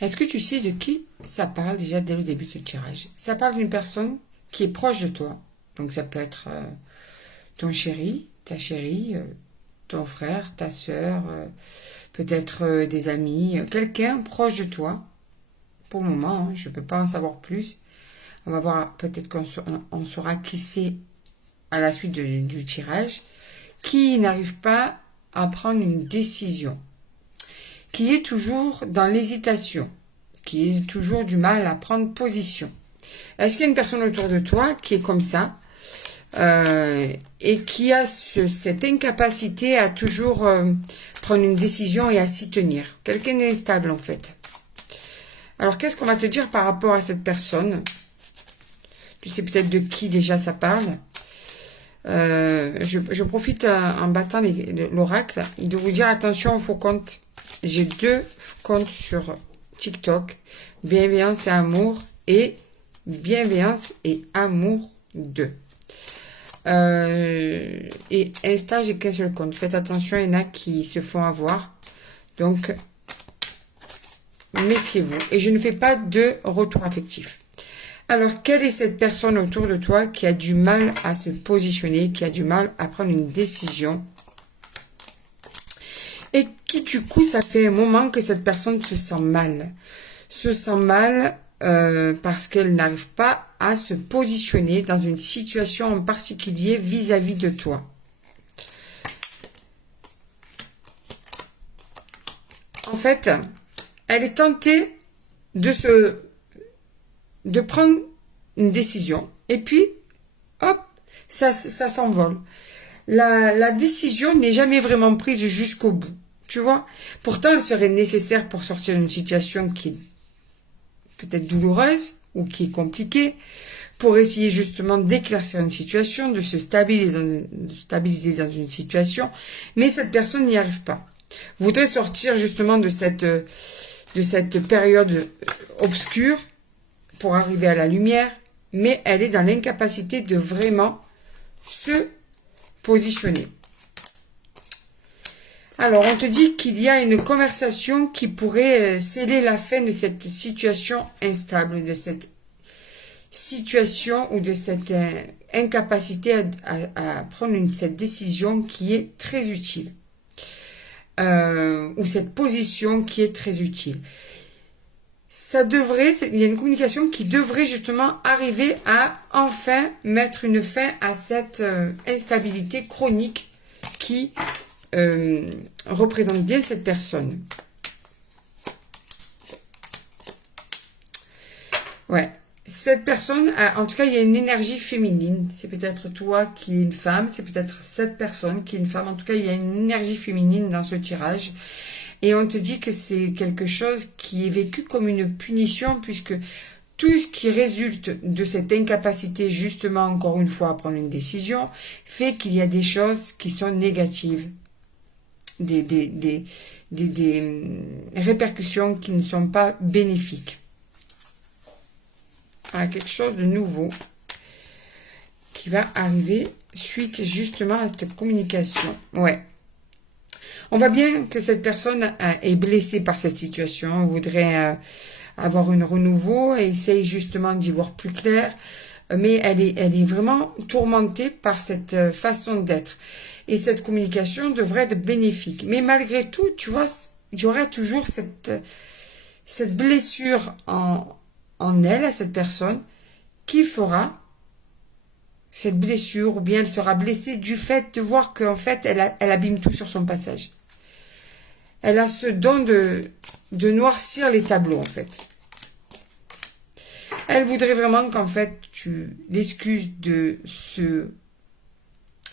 Est-ce que tu sais de qui ça parle déjà dès le début de ce tirage? Ça parle d'une personne qui est proche de toi. Donc ça peut être ton chéri, ta chérie, ton frère, ta sœur, peut-être des amis, quelqu'un proche de toi. Pour le moment, hein, je ne peux pas en savoir plus. On va voir, peut-être on saura qui c'est à la suite du tirage, qui n'arrive pas à prendre une décision, qui est toujours dans l'hésitation, qui est toujours du mal à prendre position. Est-ce qu'il y a une personne autour de toi qui est comme ça et qui a cette incapacité à toujours prendre une décision et à s'y tenir? Quelqu'un d'instable en fait. Alors qu'est-ce qu'on va te dire par rapport à cette personne? Tu sais peut-être de qui déjà ça parle. Je profite en battant l'oracle de vous dire attention aux faux comptes. J'ai 2 comptes sur TikTok, Bienveillance et Amour et Bienveillance et Amour 2. Et Insta, j'ai qu'un seul compte. Faites attention, il y en a qui se font avoir. Donc, méfiez-vous. Et je ne fais pas de retour affectif. Alors, quelle est cette personne autour de toi qui a du mal à se positionner, qui a du mal à prendre une décision et qui, du coup, ça fait un moment que cette personne se sent mal. Se sent mal parce qu'elle n'arrive pas à se positionner dans une situation en particulier vis-à-vis de toi. En fait, elle est tentée de prendre une décision et puis, hop, ça s'envole. La décision n'est jamais vraiment prise jusqu'au bout, tu vois. Pourtant, elle serait nécessaire pour sortir d'une situation qui est peut-être douloureuse ou qui est compliquée, pour essayer justement d'éclaircir une situation, de se stabiliser dans une situation, mais cette personne n'y arrive pas. Voudrait sortir justement de cette période obscure pour arriver à la lumière, mais elle est dans l'incapacité de vraiment se positionner. Alors, on te dit qu'il y a une conversation qui pourrait sceller la fin de cette situation instable, de cette situation ou de cette incapacité à prendre cette décision qui est très utile. Ou cette position qui est très utile. Il y a une communication qui devrait justement arriver à enfin mettre une fin à cette instabilité chronique qui représente bien cette personne. Ouais. Cette personne, en tout cas, il y a une énergie féminine. C'est peut-être toi qui es une femme, c'est peut-être cette personne qui est une femme. En tout cas, il y a une énergie féminine dans ce tirage. Et on te dit que c'est quelque chose qui est vécu comme une punition, puisque tout ce qui résulte de cette incapacité, justement, encore une fois, à prendre une décision, fait qu'il y a des choses qui sont négatives. Des répercussions qui ne sont pas bénéfiques. À quelque chose de nouveau qui va arriver suite justement à cette communication. Ouais. On voit bien que cette personne est blessée par cette situation, voudrait avoir un renouveau et essaye justement d'y voir plus clair, mais elle est vraiment tourmentée par cette façon d'être. Et cette communication devrait être bénéfique. Mais malgré tout, tu vois, il y aura toujours cette blessure en elle, à cette personne, qui fera cette blessure, ou bien elle sera blessée du fait de voir qu'en fait, elle abîme tout sur son passage. Elle a ce don de noircir les tableaux, en fait. Elle voudrait vraiment qu'en fait, tu l'excuses de ce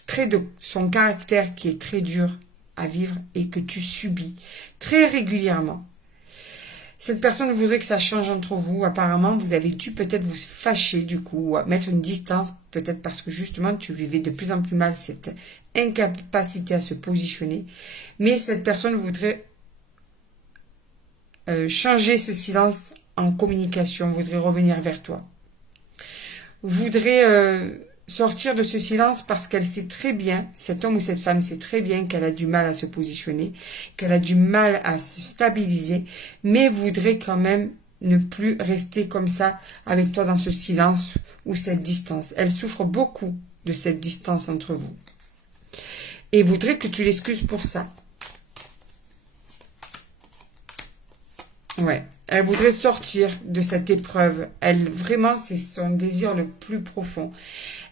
trait de son caractère qui est très dur à vivre et que tu subis très régulièrement. Cette personne voudrait que ça change entre vous. Apparemment, vous avez dû peut-être vous fâcher du coup, mettre une distance, peut-être parce que justement, tu vivais de plus en plus mal cette incapacité à se positionner. Mais cette personne voudrait changer ce silence en communication, voudrait revenir vers toi. Voudrait sortir de ce silence parce qu'elle sait très bien, cet homme ou cette femme sait très bien qu'elle a du mal à se positionner, qu'elle a du mal à se stabiliser, mais voudrait quand même ne plus rester comme ça avec toi dans ce silence ou cette distance. Elle souffre beaucoup de cette distance entre vous. Et voudrait que tu l'excuses pour ça. Ouais. Elle voudrait sortir de cette épreuve. Elle, vraiment, c'est son désir le plus profond.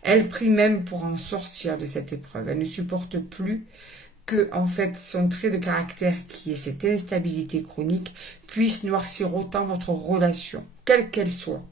Elle prie même pour en sortir de cette épreuve. Elle ne supporte plus que, en fait, son trait de caractère, qui est cette instabilité chronique, puisse noircir autant votre relation, quelle qu'elle soit.